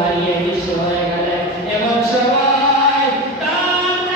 হারিয়ে বিশ্ব হয়ে গেলেন এমন সময় তার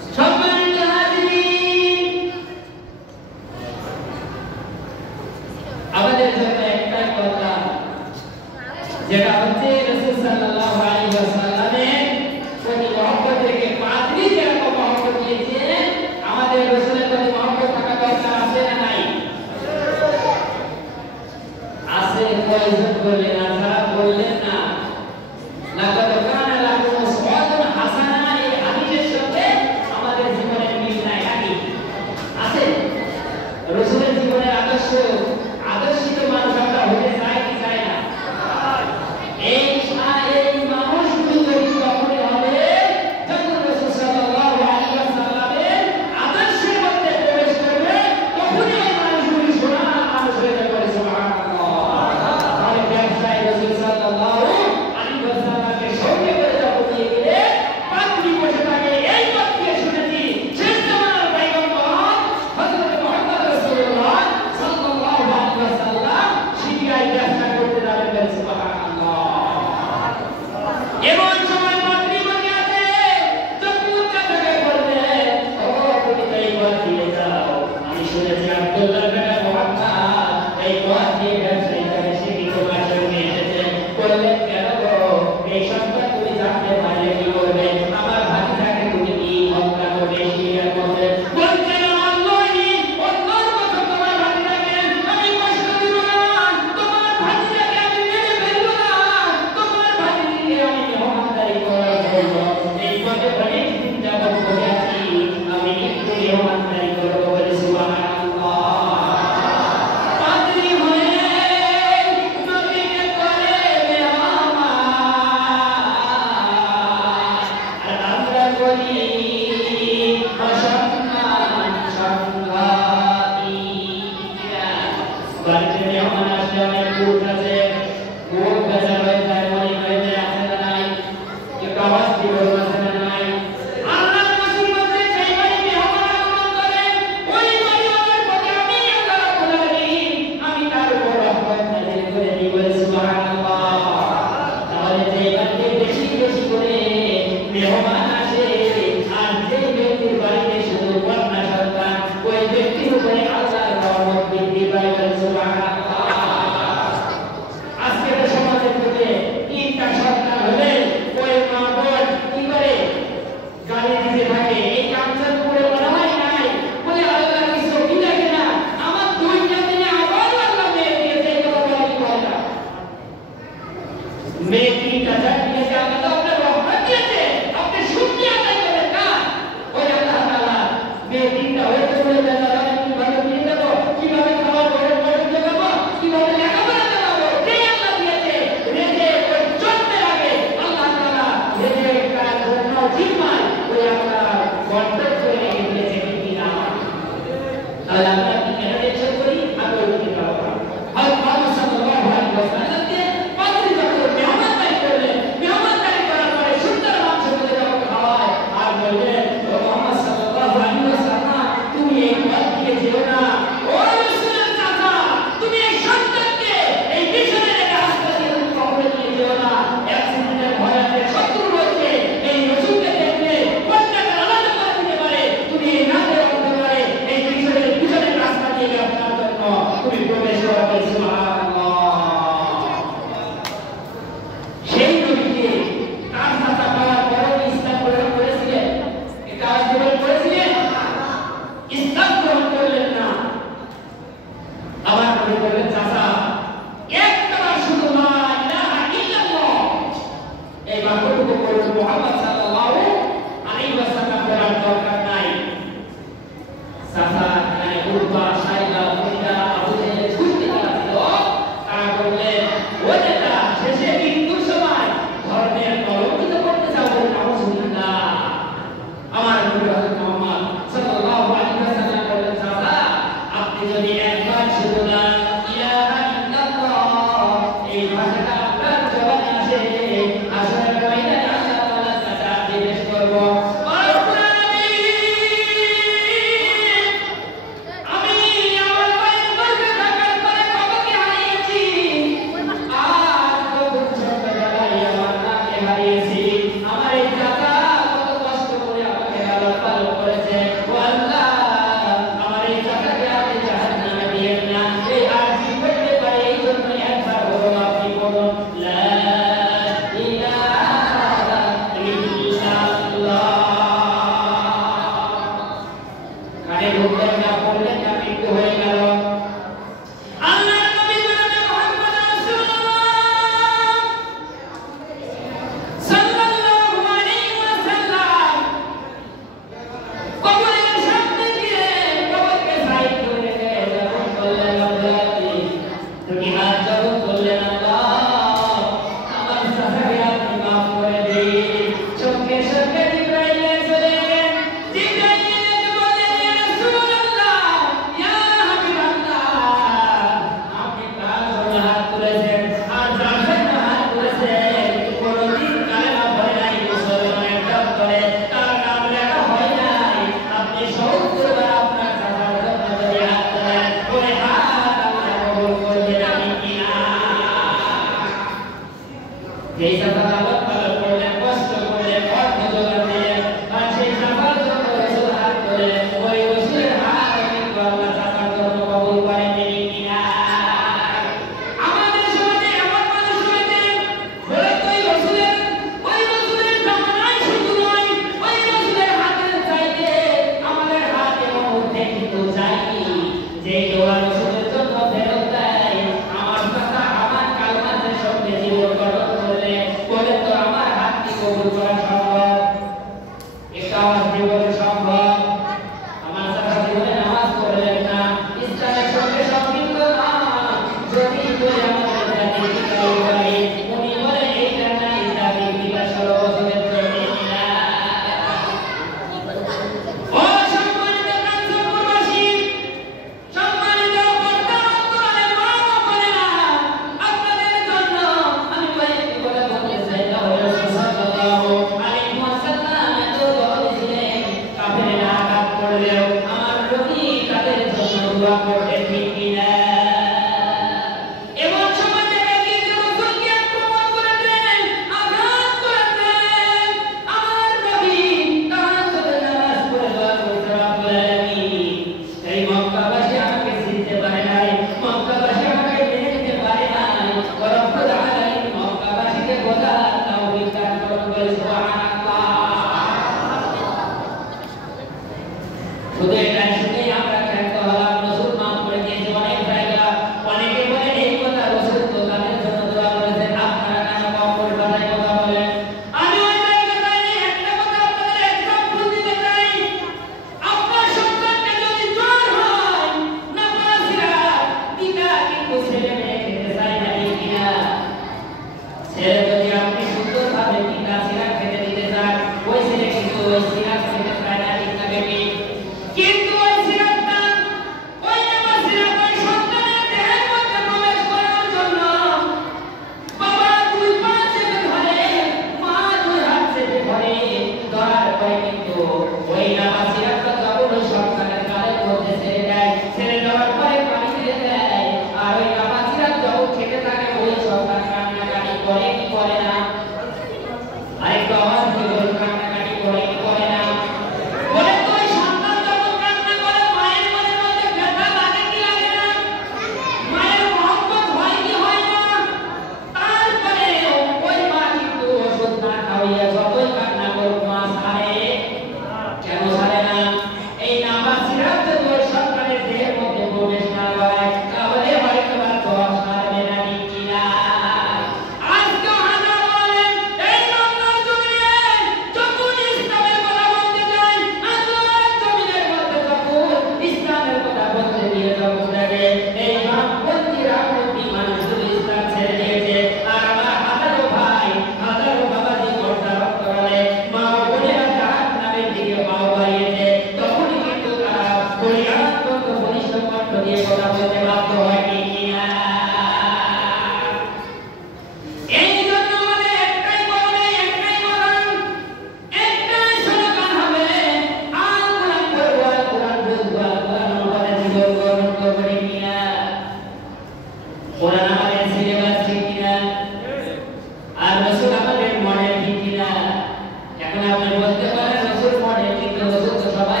এখন আপনি বলতে পারেন রসুল মডেল, কিন্তু রসুল তো সবাই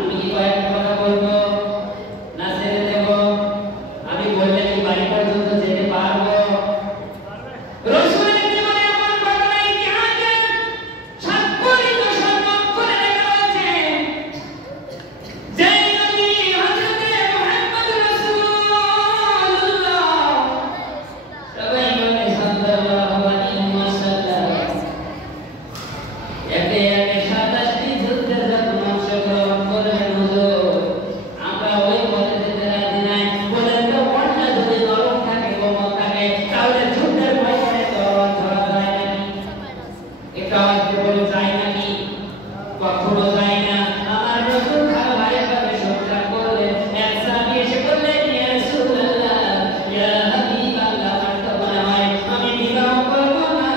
আমি কি কয়েকটা কথা বলবো না ছেড়ে দেব? আমি বললে কি বাড়ি পর্যন্ত যেতে পারবো? রাসূলের জীবনে এমন ঘটনা ইতিহাসে স্বাক্ষরিত সংরক্ষণ করে রাখা হয়েছে। যেই নবী হযরতে মুহাম্মদ রাসূলুল্লাহ সবাই বলে সাল্লাল্লাহু আলাইহি ওয়াসাল্লাম একে একে 27টি যুদ্ধের যখন অংশগ্রহণ করলেন হুজুর, আমরা ওই পথে যেতে রাজি নাই। বলেন তো মনটা যদি নরম থাকে, কোমল থাকে, তাহলে যুদ্ধের ময়দানে তরবারি ধরা যায় নাকি? একটু আওয়াজ দিয়ে বলে যায় নাকি? কখনো যায় না। আমার রাসূল খারাপ ভাইয়ের কাছে সৎকার করলেন। এক সাহাবী এসে বললেন, ইয়া রাসূলুল্লাহ, ইয়া হাবিবাল্লাহ, আমার তো মনে হয় আমি বিবাহ করব না,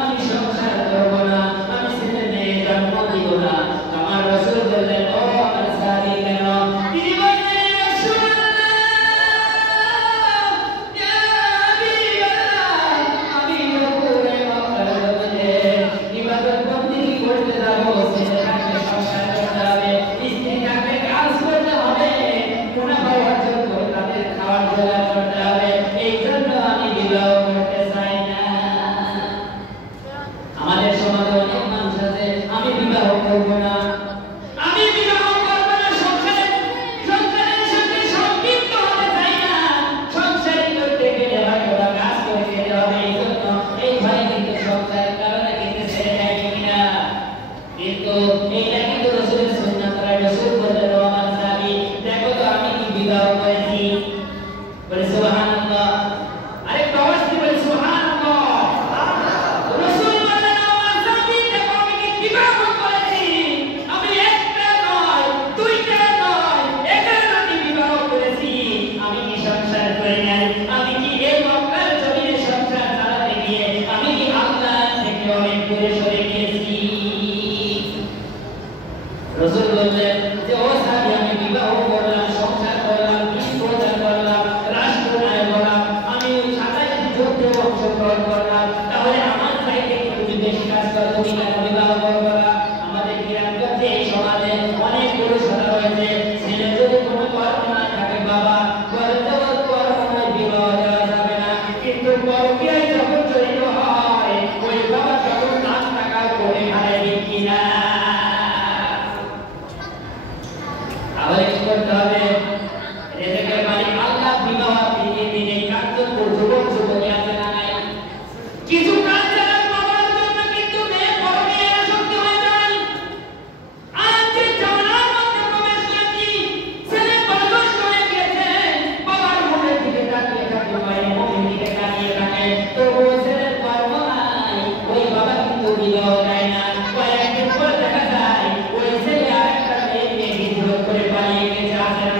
আমি সংসার করব না, আমি ছেলে মেয়ে জন্ম দিব না। আমার রাসূল বললেন, ও আমার সাহাবী কেন? তিনি বললেন, ইয়া রাসূলুল্লাহ, ইয়া হাবিবাল্লাহ, আমি নবুরে মক্কার জমিনে ইবাদত বন্দেগী করতে যাব, ছেলে থাকলে সংসার করতে হবে, স্ত্রী থাকলে কাজ করতে হবে, মুনাফা অর্জন করে তাদের খাওয়ার জোগাড় করতে হবে। এই জন্য আমি বিবাহ করতে চাই না। আমাদের সমাজে অনেক মানুষ আছে, আমি বিবাহ করব না, আমি বিবাহ করব না, সংসারের সাথে সম্পৃক্ত হতে চাই না, সংসারী করতে গেলে হয়তো বা কাজ করে যেতে হবে। এই জন্য এই ভাই কিন্তু সংসারের কারণে কিন্তু ছেড়ে দেয় কিনা? কিন্তু এইটা কিন্তু রাসূলের সুন্নাত। রাসূল বললেন, ও আমার সাহাবী, দেখো তো আমি কি বিবাহ করেছি? বলে সুবহানাল্লাহ। আরে আওয়াজ দিয়ে বলে সুবহানাল্লাহ। রাসূল বললেন, ও আমার সাহাবী, দেখো আমি কি বিবাহ করেছি? আমি একটা নয়, দুইটা নয়, 11টি বিবাহ করেছি। আমি কি সংসার করি নাই? আমি কি এই মক্কার জমিনে সংসার চালাতে গিয়ে আমি কি আল্লাহ থেকে অনেক দূরে সরে গিয়েছি? রাসূল বললেন যে, ও সাহাবী, আমি বিবাহ করলাম, সংসার করলাম, বিবাহ করলাম, রাষ্ট্র নায়ক হলাম, আমি 27টি যুদ্ধে অংশগ্রহণ করলাম, তাহলে আমার চাইতে তুমি বেশি কাজ করো, তুমি কেন বিবাহ করবে না? আমাদের গ্রামগঞ্জে এই সমাজে অনেক পুরুষরা রয়েছে, ছেলে যদি কোনো কর্ম না থাকে, বাবা বলতে কর্মে বিবাহ দেওয়া যাবে না, কিন্তু পরকীয়ায় যখন জড়িত হয়, ওই বাবা যখন লাখ টাকা করে হারায় কিনা, তাহলে কি করতে হবে? রেজেকের মালিক আল্লাহ বিবাহ দিনে দিনে কার্যকর যুবক যুবতী আছে না নাই? কিছু কাজ যারা বাবার জন্য কিন্তু মেয়ে পরকীয়ায় আসক্ত হয়ে যায়। আজ যে জামানার মধ্যে প্রবেশ করেছি, ছেলে পরদস্ত হয়ে গিয়েছে, বাবার মুখের দিকে তাকিয়ে থাকে, মায়ের মুখের দিকে তাকিয়ে থাকে, তবুও ছেলের কর্ম নাই, ওই বাবা কিন্তু বিবাহ দেয় না। কয়েকদিন পরে দেখা যায় ওই ছেলে আরেকটা মেয়েকে হিজরত করে পালিয়ে গেছে, আছে না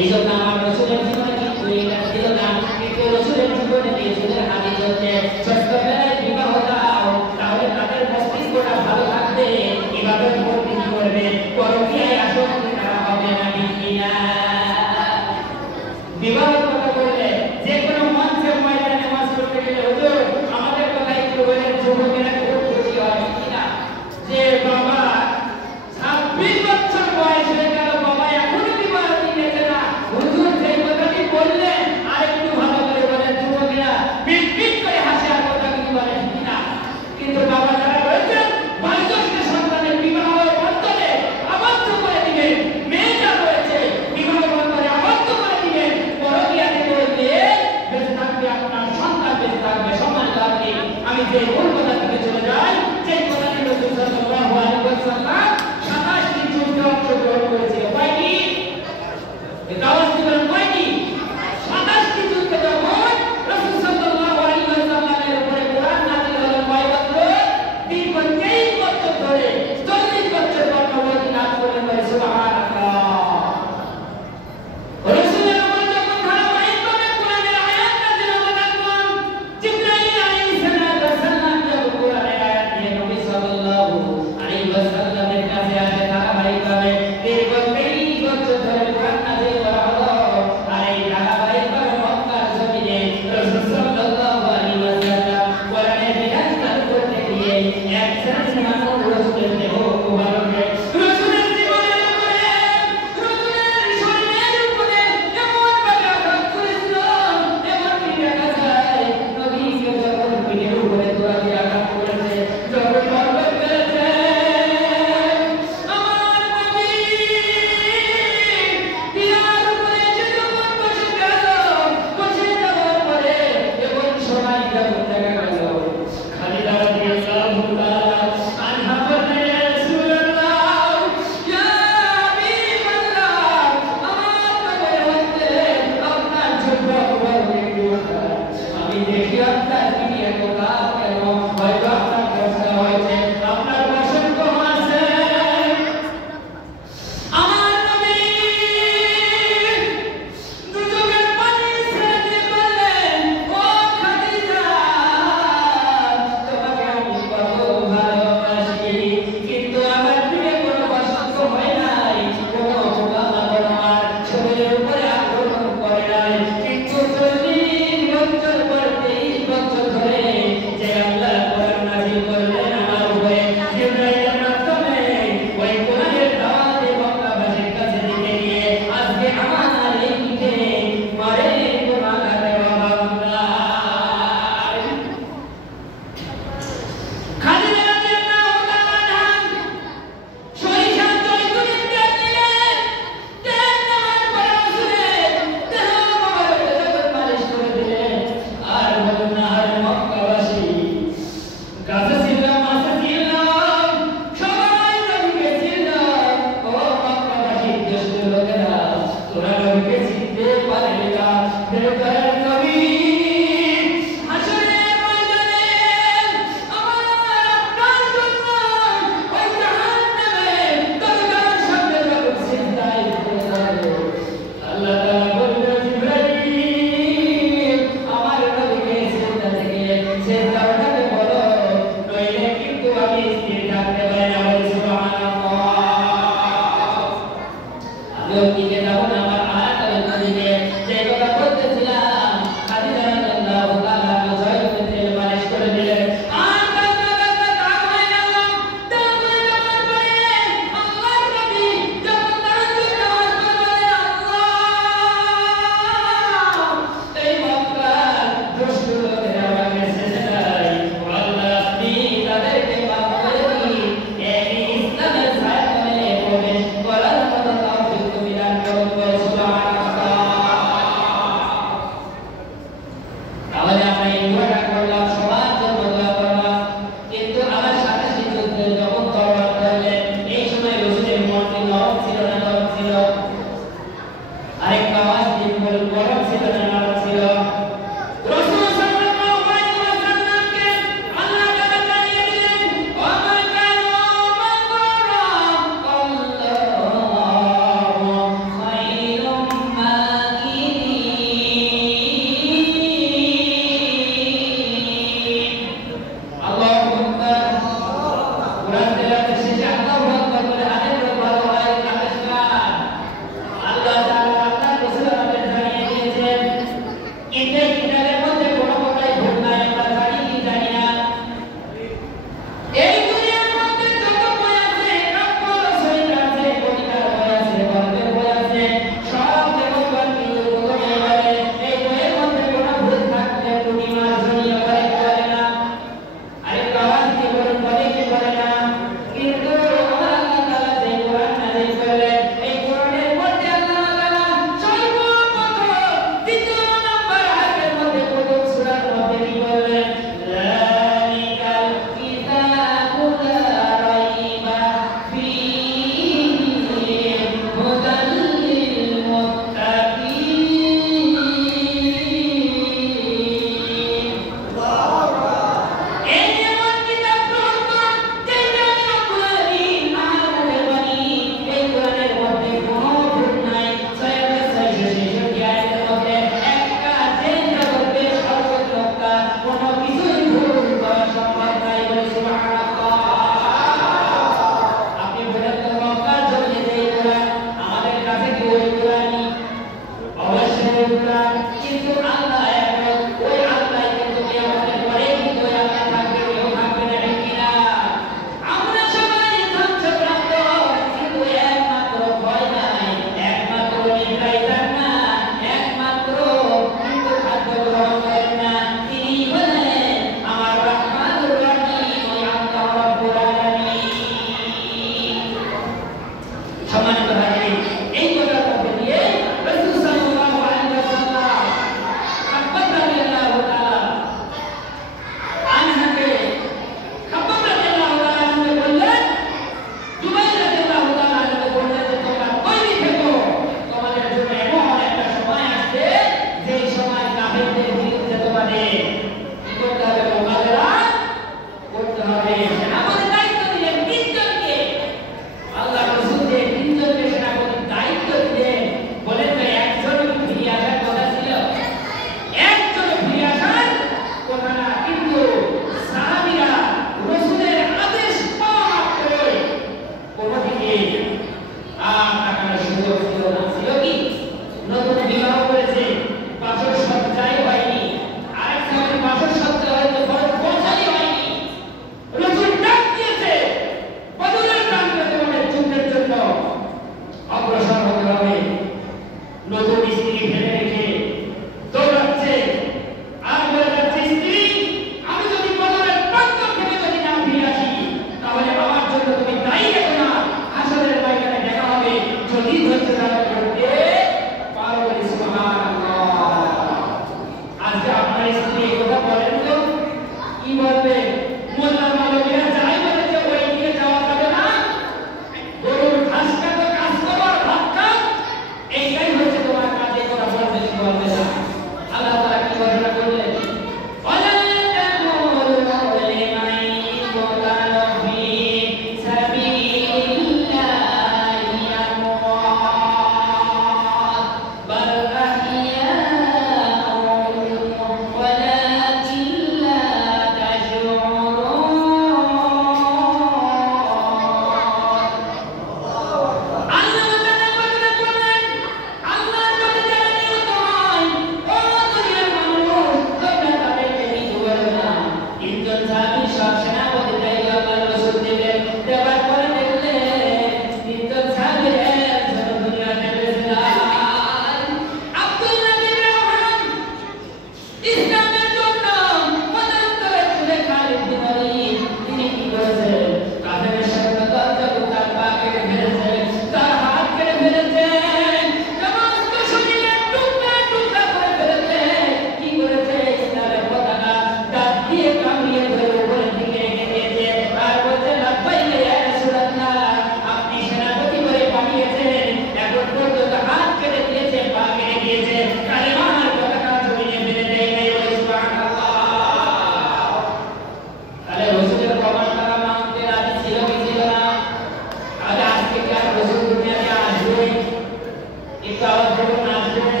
একটু আওয়াজ দেবো নাচবে